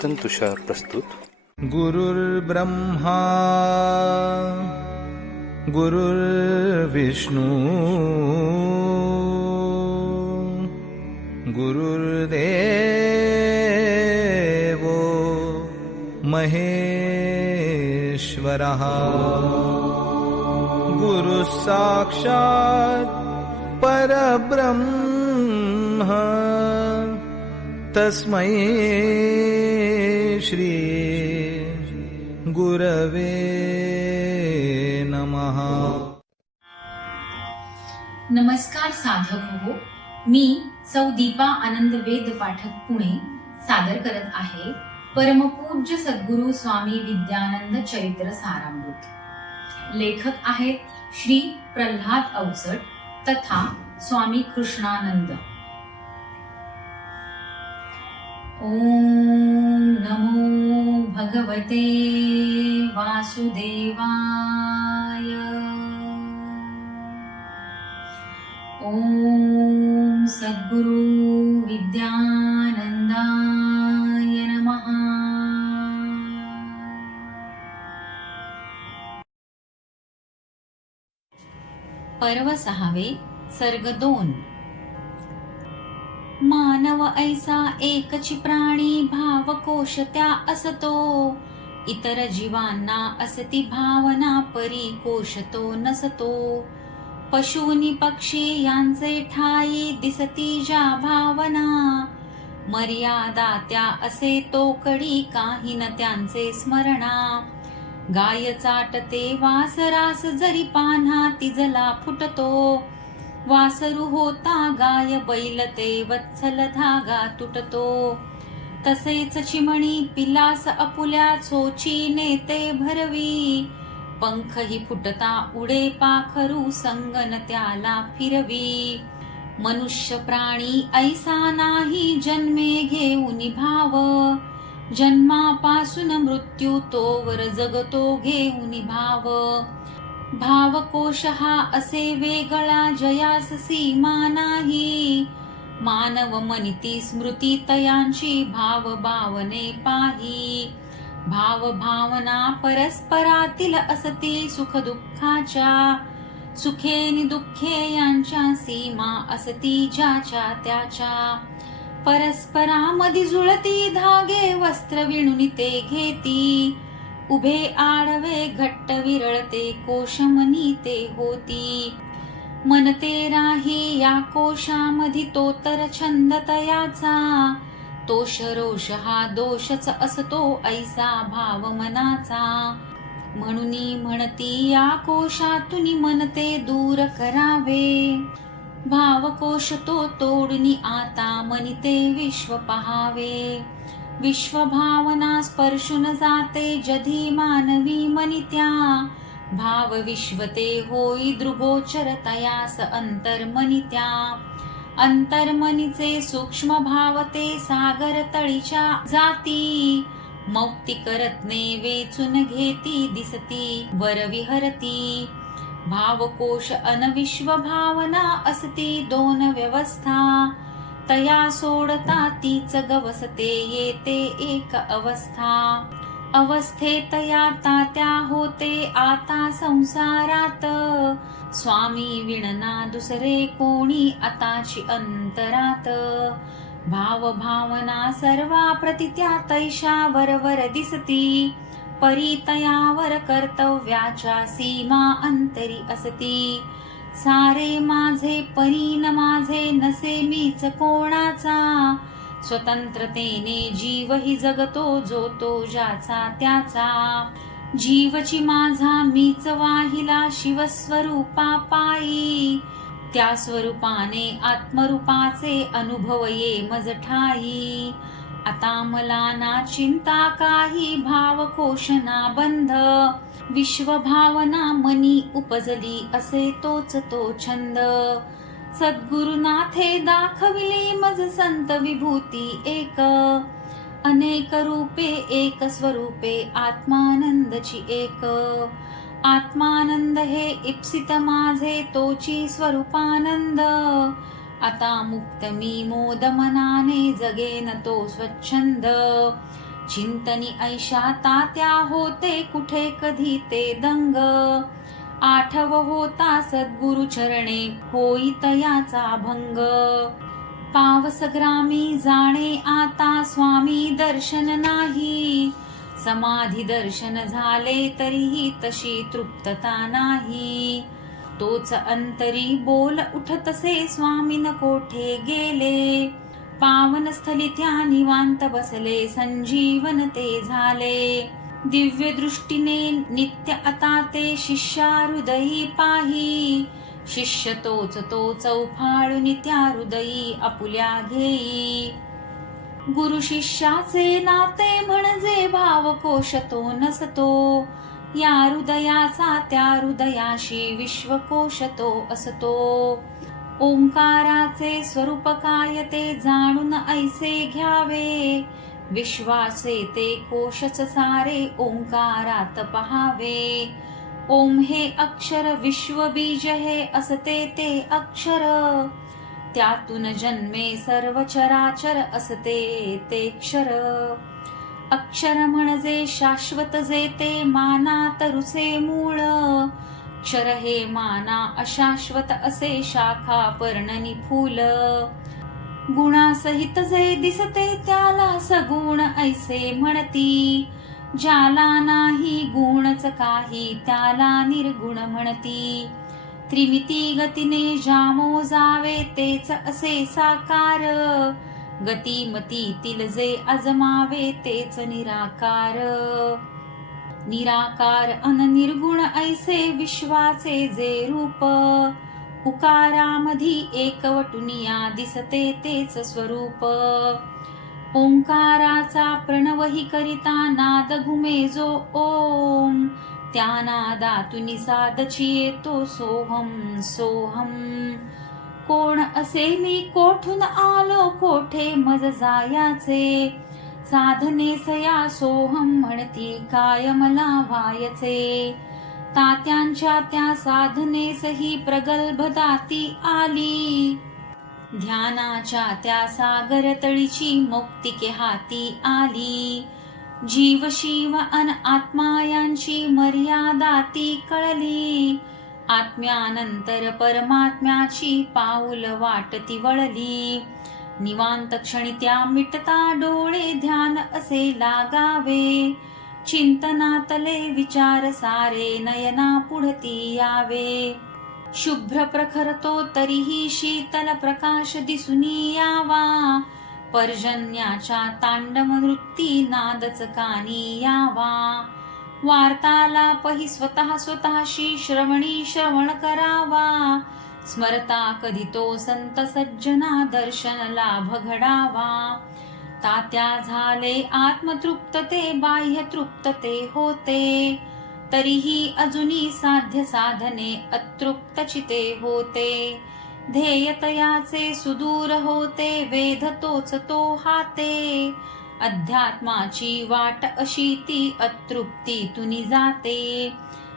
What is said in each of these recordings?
कीर्तन तुषार प्रस्तुत. गुरुर्ब्रह्मा गुरुर्विष्णू गुरुर्देवो महेश्वरः गुरुः साक्षात् परब्रह्म तस्मै श्री गुरवे नमः. नमस्कार साधक हो, मी सौ दीपा आनंद वेद पाठक पुणे सादर करत आहे परमपूज्य सद्गुरु स्वामी विद्यानंद चरित्र सारामृत. लेखक आहेत श्री प्रल्हाद अवचट तथा स्वामी कृष्णानंद. ओम नमो भगवते वासुदेवाय. ओम सद्गुरु विद्यानंदाय नमः. पर्व 6 सर्ग 2. मानव ऐसा एकची प्राणी भावकोश त्या असतो, इतर जीवांना असती भावना परी कोश तो नसतो. पशूनी पक्षी यांचे ठाई दिसती ज्या भावना, मर्यादा त्या असे तोकडी काही न त्यांचे स्मरणा. गाय चाटते वासरास जरी पान्हा तिजला फुटतो, वासरू होता गाय बैल ते वत्सल धागा तुटतो. तसेच चिमणी पिलास अपुल्या चोची नेते भरवी, पंखही फुटता उडे पाखरू संगन त्याला फिरवी. मनुष्य प्राणी ऐसा नाही जन्मे घेऊन भाव, जन्मापासून मृत्यू तोवर जगतो घेऊन भाव. भावकोश हा असे वेगळा जयास सीमा नाही, मानव मनिती स्मृती तयांची भाव भावने पाही. भाव भावना परस्परातील असती सुख दुःखाच्या, सुखे नि दुःखे यांच्या सीमा असती ज्याच्या त्याच्या. परस्परामधी जुळती धागे वस्त्र विणून ते घेती, उभे आडवे घट्ट विरळते कोश मनी ते होती. मनते राही या कोशामधी तो तर छंद तयाचा, तोष रोष हा दोषच असतो ऐसा भाव मनाचा. म्हणून म्हणती या कोशातून मनते दूर करावे, भावकोश तो तोडणी आता मनिते विश्व पहावे. विश्व भावना स्पर्शून जाते जधी मानवी मनित्या, भाव विश्वते होई दृगोचर तयास अंतर्मनित्या. अंतर्मनीचे सूक्ष्म भावते सागर तळीच्या जाती, मौक्तिक रत्ने वेचून घेती दिसती वर विहरती. भावकोश अन विश्व भावना असती दोन व्यवस्था, तया सोडता तीच गवसते येते एक अवस्था. अवस्थेत या तात्या होते आता संसारात, स्वामी विणना दुसरे कोणी आताची अंतरात. भाव भावना सर्वा प्रतित्या तैशा वरवर दिसती, परी तयावर कर्तव्याच्या सीमा अंतरी असती. सारे माझे परीन माझे नसे मीच कोणाचा, स्वतंत्रतेने जीव ही जगतो जो तो ज्याचा त्याचा. जीवची माझा मीच वाहिला शिवस्वरूपा पायी, त्या स्वरूपाने आत्मरूपाचे अनुभव ये मज ठाई. आता मला ना चिंता काही भावकोश ना बंध, विश्व भावना मनी उपजली असे तोच तो छंद. सद्गुरुनाथे दाखविली मज संत विभूती एक, अनेक रूपे एक स्वरूपे आत्मानंदची एक. आत्मानंद हे इप्सित माझे तोची स्वरूपानंद, आता मुक्त मी मोद मनाने जगेन तो स्वच्छंद. चिंतनी ऐशा तात्या होते कुठे कधी ते दंग, आठव होता सद्गुरु चरणे होई तयाचा भंग, पावस ग्रामी जाणे आता स्वामी दर्शन नाही, समाधी दर्शन झाले तरीही तशी तृप्तता नाही, तोच अंतरी बोल उठतसे स्वामीन कोठे गेले, पावन स्थली त्या निवांत बसले संजीवन ते झाले, दिव्य दृष्टीने नित्य आता ते शिष्या हृदयी पाही, शिष्य तोच तो चौफाळून त्या हृदयी आपुल्या घेई, गुरु शिष्याचे नाते म्हणजे भावकोश तो नसतो, या हृदयाचा त्या हृदयाशी विश्वकोश तो असतो, ओंकाराचे स्वरूप काय ते जाणून ऐसे घ्यावे, विश्वाचे ते कोशच सारे ओंकारात पहावे, ओम हे अक्षर विश्व बीज हे असते ते अक्षर, त्यातून जन्मे सर्व चराचर असते ते क्षर, अक्षर म्हणजे शाश्वत जे ते माना तरुचे मूळ, क्षर हे माना अशाश्वत असे शाखा पर्णनी फूल, गुणासहित जे दिसते त्याला सगुण ऐसे म्हणती, ज्याला नाही गुणच काही त्याला निर्गुण म्हणती, त्रिमिती गतीने जामो जावे तेच असे साकार, गतिमतीतील जे अजमावे तेच निराकार, निराकार अन निर्गुण ऐसे विश्वाचे जे रूप, उकारामधी एकवटुनिया दिसते तेच स्वरूप, ओंकाराचा प्रणवही करिता नाद घुमे जो ओम, त्या नादातुनी साधची येतो सोहम सोहम, कोण असे मी कोठून आलो कोठे मज जायाचे, साधनेस या सोहम म्हणती काय मला व्हायचे, तात्यांच्या त्या साधनेस ही प्रगल्भ दाती आली, ध्यानाच्या त्या सागर तळीची मौक्तिके हाती आली, जीव शिव अन आत्मा यांची मर्यादा ती कळली, आत्म्यानंतर परमात्म्याची पाऊल वाटती वळली, निवांत क्षणी त्या मिटता डोळे ध्यान असे लागावे, चिंतनातले विचार सारे नयना पुढती यावे, शुभ्र प्रखर तो तरीही शीतल प्रकाश दिसुनी यावा, पर्जन्याच्या तांडव नृत्ती नादच कानी यावा, वार्तालापही स्वतःशी श्रवणी श्रवण करावा, स्मरता कधी तो संत सज्जना दर्शन लाभ घडावा, तात्या झाले आत्मतृप्त ते बाह्य तृप्त ते होते, तरीही अजुनी साध्य साधने अतृप्त चिते होते, ध्येयतयाचे सुदूर होते वेध तोच तो हाते, अध्यात्माची वाट अशी ती अतृप्ती तुनी जाते,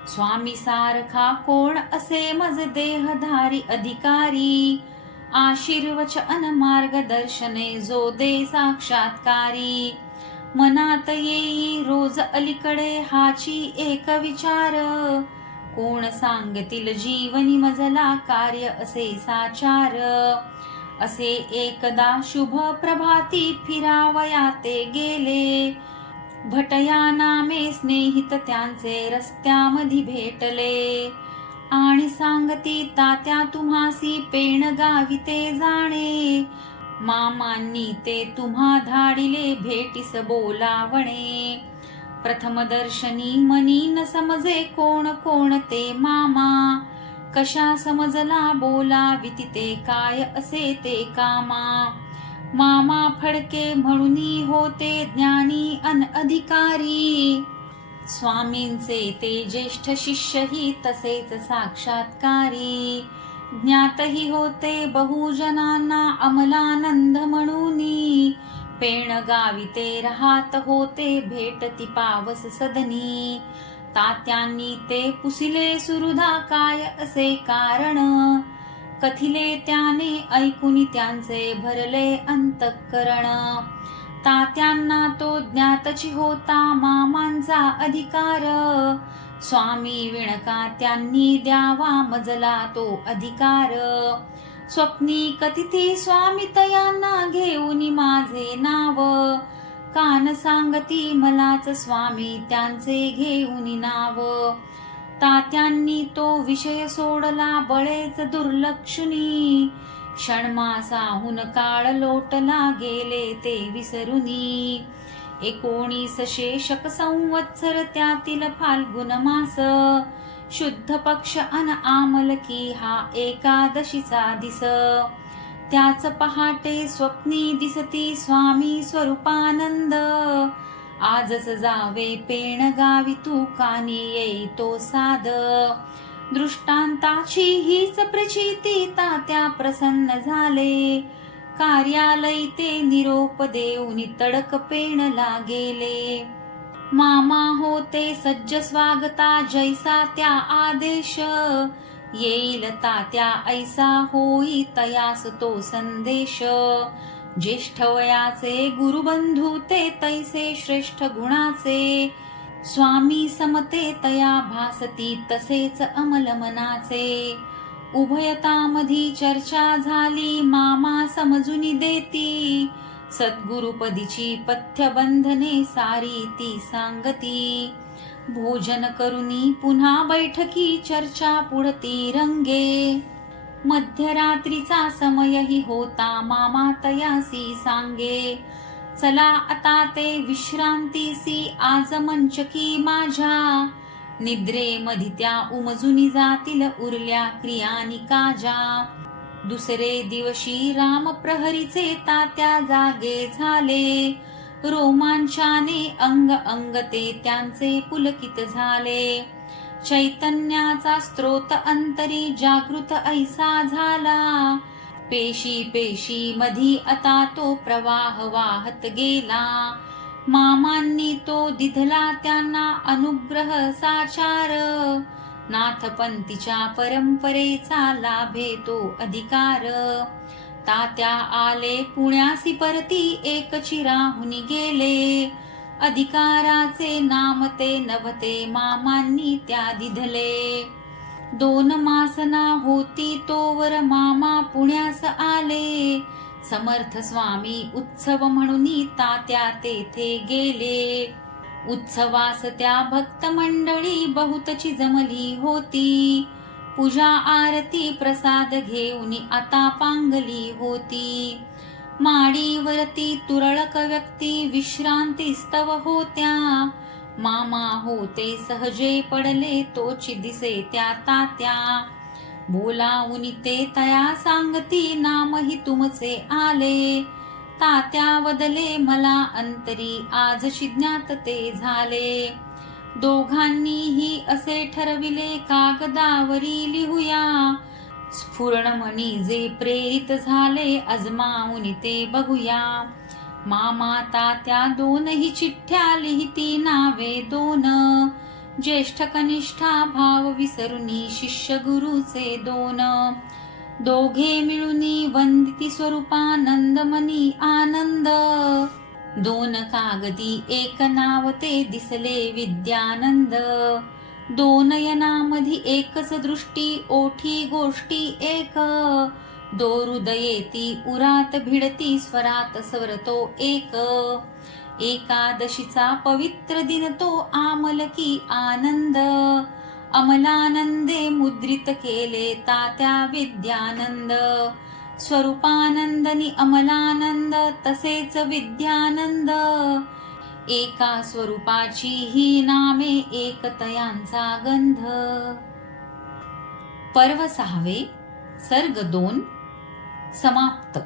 स्वामी सारखा कोण असे मज देहधारी अधिकारी, आशीर्वच अन मार्गदर्शने जो दे साक्षात्कारी, मनात येई रोज अलीकडे हाची एक विचार, कोण सांगतील जीवनी मजला कार्य असे साचार, असे एकदा शुभ प्रभाती फिरावया ते गेले, भटया नामे स्नेहित त्यांचे रस्त्यामधी भेटले, आणि सांगती तात्या तुम्हासी पेण गावी ते जाणे, मामांनी ते तुम्हा धाडिले भेटीस बोलावणे, प्रथम दर्शनी मनी न समजे कोण कोण ते मामा, कशा समजला बोलाविती ते काय असे ते कामा, मामा फडके म्हणूनी होते ज्ञानी अन अधिकारी, स्वामींचे ते ज्येष्ठ शिष्यही तसेच साक्षात्कारी, ज्ञातही होते बहुजनांना अमलानंद म्हणूनी, पेण गावी ते राहत होते भेटती पावस सदनी, तात्यांनी ते पुसिले सुरुधा काय असे कारण, कथिले त्याने ऐकुनी त्यांचे भरले अंतःकरण, तात्यांना तो ज्ञातची होता मामांचा अधिकार. स्वामी विणका त्यांनी द्यावा मजला तो अधिकार. स्वप्नी कथिते स्वामी तयांना घेऊन माझे नाव. कान सांगती मलाच स्वामी त्यांचे घेऊन नाव. तात्यांनी तो विषय सोडला बळेच दुर्लक्षणी. षण्मासाहून काळ लोटला गेले ते विसरुनी. 1900 शक संवत्सर त्यातील फाल्गुन मास. शुद्ध पक्ष अन आमलकी हा एकादशीचा दिस. त्याच पहाटे स्वप्नी दिसती स्वामी स्वरूपानंद. आजच जावे पेण गावी तू कानी येई तो साद. दृष्टांताची हीच प्रचिती तात्या प्रसन्न झाले. कार्यालय ते निरोप देऊन तडक पेणला गेले. मामा होते सज्ज स्वागता जैसा त्या आदेश. येईल तात्या ऐसा होई तयास तो संदेश. ज्येष्ठ वयाचे गुरुबंधू ते तैसे श्रेष्ठ गुणाचे. स्वामी समते तया भासती तसेच अमल मनाचे. उभयतामधी चर्चा झाली मामा समजून देती. सद्गुरुपदीची पथ्यबंधने सारी ती सांगती. भोजन करुनी पुन्हा बैठकी चर्चा पुढती रंगे. मध्यरात्रीचा समयही होता मामा तयासी सांगे. चला आता ते विश्रांतीसी आज मंचकी माझ्या. निद्रेमधी त्या उमजून जातील उरल्या क्रियानी काजा. दुसरे दिवशी रामप्रहरीचे तात्या जागे झाले. रोमांचाने अंग अंग ते त्यांचे पुलकित झाले. चैतन्याचा स्त्रोत अंतरी जागृत ऐसा झाला. पेशी पेशी मधी आता तो प्रवाह वाहत गेला. मामांनी तो दिधला त्यांना अनुग्रह साचार. नाथपंथीच्या परंपरेचा लाभे तो अधिकार. तात्या आले पुण्यासी परती एकची राहुनी गेले. अधिकाराचे नाम ते नभते मामांनी त्या दिधले. 2 मासना होती तोवर मामा पुण्यास आले. समर्थ स्वामी उत्सव म्हणून तात्या तेथे गेले. उत्सवास त्या भक्त मंडळी बहुतची जमली होती. पूजा आरती प्रसाद घेऊन आता पांगली होती. माडीवरती तुरळक व्यक्ती विश्रांती स्तव होत्या. मामा होते सहजे पडले तोची दिसे त्या तात्या. बोलावून ते तया सांगती नामही तुमचे आले. तात्या वदले मला अंतरी आजची ज्ञात ते झाले. दोघांनीही असे ठरविले कागदावरी लिहूया. स्फुरणमणी जे प्रेरित झाले अजमावून ते बघूया. मामा तात्या 2ही चिठ्ठ्या लिहिती नावे 2. ज्येष्ठ कनिष्ठा भाव विसरुनी शिष्य गुरुचे 2. दोघे मिळूनी वंदिती स्वरूपानंद मनी आनंद. 2 कागदी एक नाव ते दिसले विद्यानंद. 2 नयनामधी एकच दृष्टी ओठी गोष्टी एक. 2 हृदयेती उरात भिडती स्वरात स्वरतो एक. एकादशीचा पवित्र दिन तो आमलकी आनंद. अमलानंदे मुद्रित केले तात्या विद्यानंद. स्वरूपानंदनी अमलानंद तसेच विद्यानंद. एका स्वरूपाची ही नामे एकतयांचा गंध. पर्व 6 सर्ग 2 समाप्त.